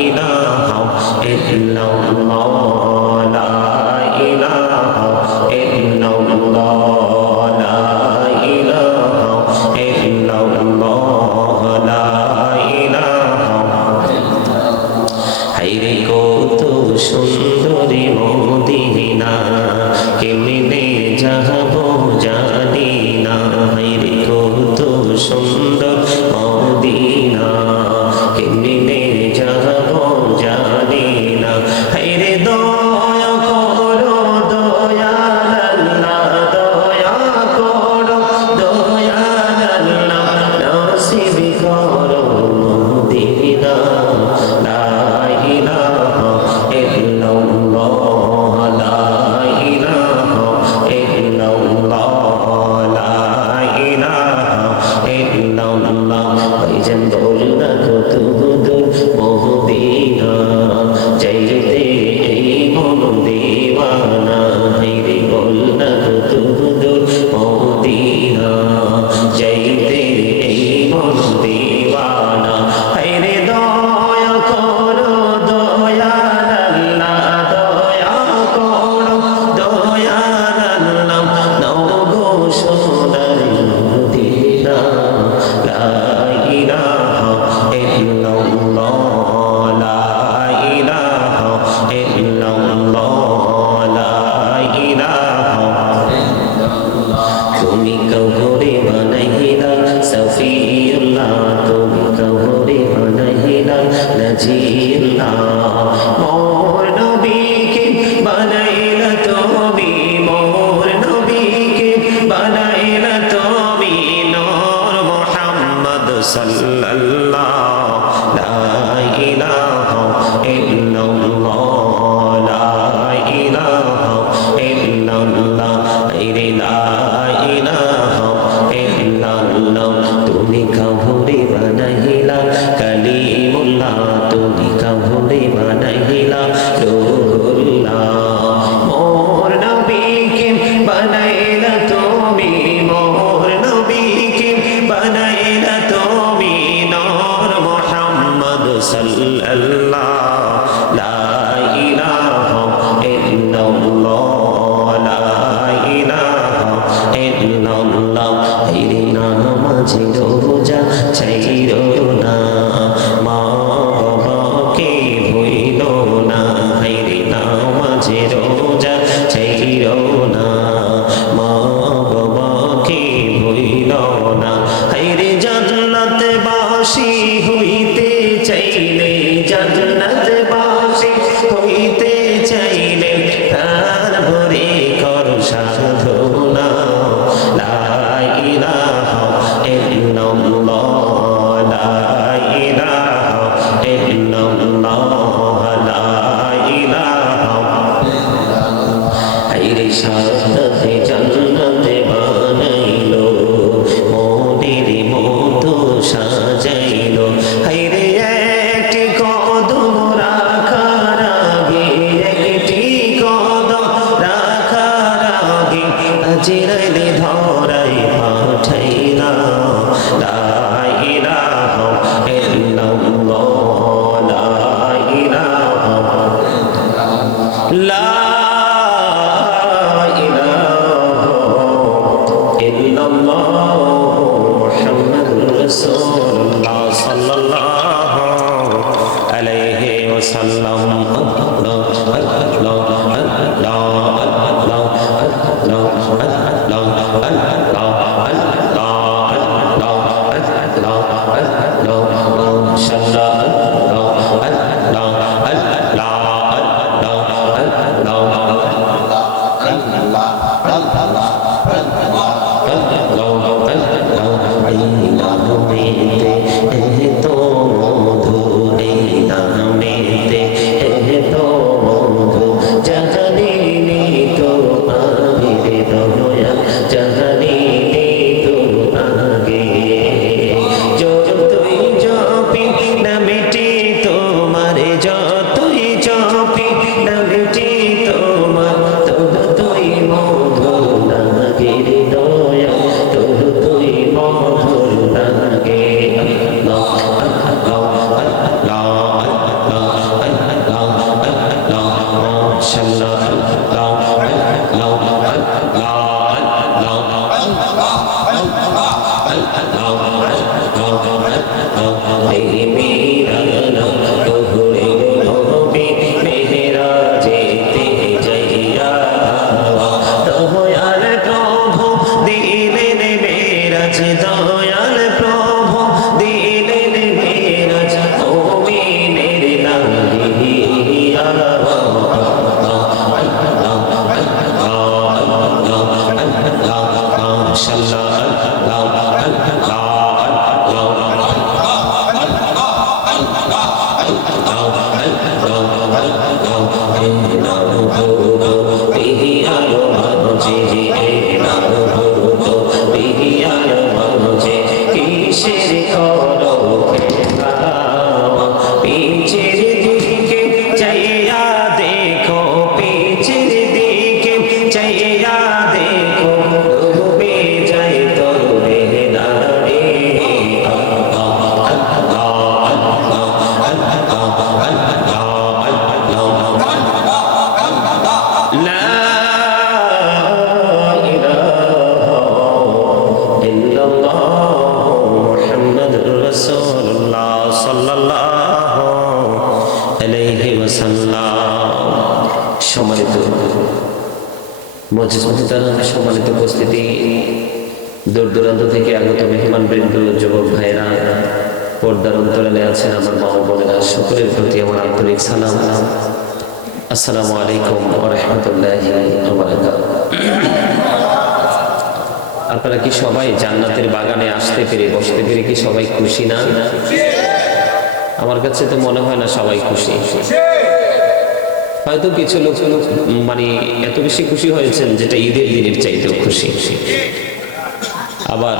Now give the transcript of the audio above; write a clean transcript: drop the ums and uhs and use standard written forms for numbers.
ইলাহা ইল্লাল্লাহ লা ইলাহা ইল্লাল্লাহ লা ইলাহা ইল্লাল্লাহ লা ইলাহা হায়রে কত সুন্দরী মদিনা কেমনে যাব জানি না হায়রে কত সুন্দর মদিনা কেমনে যাব জানি না হায়রে দয়া করো দয়াল আল্লাহ দয়া করো দয়াল আল্লাহ নসিব করো মদিনা লা ইলাহা ইল্লাল্লাহ লা ইলাহা ইল্লাল্লাহ লা ইলাহা ইল্লাল্লাহ ভাইজান বলনা কত দূর মদিনা যাইতে এই মন দিওয়ানা হায়রে বলনা কত দূর মদিনা যাইতে এই মন দিওয়ানা হায়রে দয়া করো দয়াল আল্লাহ দয়া করো দয়াল আল্লাহ নাও গো সোনার মদিনা লা ইলাহা ইল্লাল্লাহ লা ইলাহা ইল্লাল্লাহ লা ইলাহা তুমি কাউরে বানাইলা সফিউল্লাহ তুমি কাউরে বানাইলা নাজিল্লাহ মোর নবীকে বানাইলা তুমি মোর নবীকে বানাইলা তুমি নূর মুহাম্মদ সাল্লাল্লাহ লা ইলাহা ইল্লাল্লাহ লা ইলাহা ইল্লাল্লাহ আইরে লা ইলাহা ইল্লাল্লাহ তুমি কাউরে বানাইলা কালিমুল্লাহ তুমি কাউরে বানাইলা রূহুল্লাহ মোর নবীকে বানাইলা তুমি মোর নবীকে বানাইলা তুমি নূর মুহাম্মদ সাল্লাল্লাহ লা ইলাহা ইল্লাল্লাহ লা ইলাহা ইল্লাল্লাহ হায়রে নামাজে রোজা ছাইরো না মা বাবাকে ভুইলো না হায়রে নামাজে রোজা ছাইরো না মা বাবাকে ভুইলো না হায়রে জান্নাতে বাসী হইতে চাইলে জান্নাতে বাসী হইতে চাইলে তার ভরে কর সাধনা লা ইলাহা ইল্লাল্লাহ লা ইলাহা ইল্লাল্লাহ লা ইলাহা হায়রে সাথে জান্নাতে বানাইলো মোদের মতো সাজাইলো হায়রে একটি কদম রাখার আগে একটি কদম রাখার আগে আজরাইলে ধরাই পাঠাইলা লা ইলাহা ইল্লাল্লাহ লা ইলাহা লা ইলাহা ইল্লাল্লাহ মুহাম্মাদুর রাসূলুল্লাহ সাল্লাল্লাহু আলাইহি ওয়াসাল্লাম তো মধুরে নামেতে তো সম্মানিত মজলিস মুহতারাম, সম্মানিত উপস্থিতি, দূর দূরান্ত থেকে আগত মেহমান বৃন্দ, যুবক ভাইরা, পর্দার অন্তরালে আছেন আমার মা ও বোনেরা, সকলের প্রতি আমার আন্তরিক সালাম। আসসালামু আলাইকুম ওয়া রাহমাতুল্লাহি ওয়া বারাকাতুহু। আপনারা কি সবাই জান্নাতের বাগানে আসতে পেরে, বসতে পেরে কি সবাই খুশি না? আমার কাছে তো মনে হয় না সবাই খুশি। হয়তো কিছু লোক মানে এত বেশি খুশি হয়েছেন যেটা ঈদের দিনের চাইতেও খুশি। আবার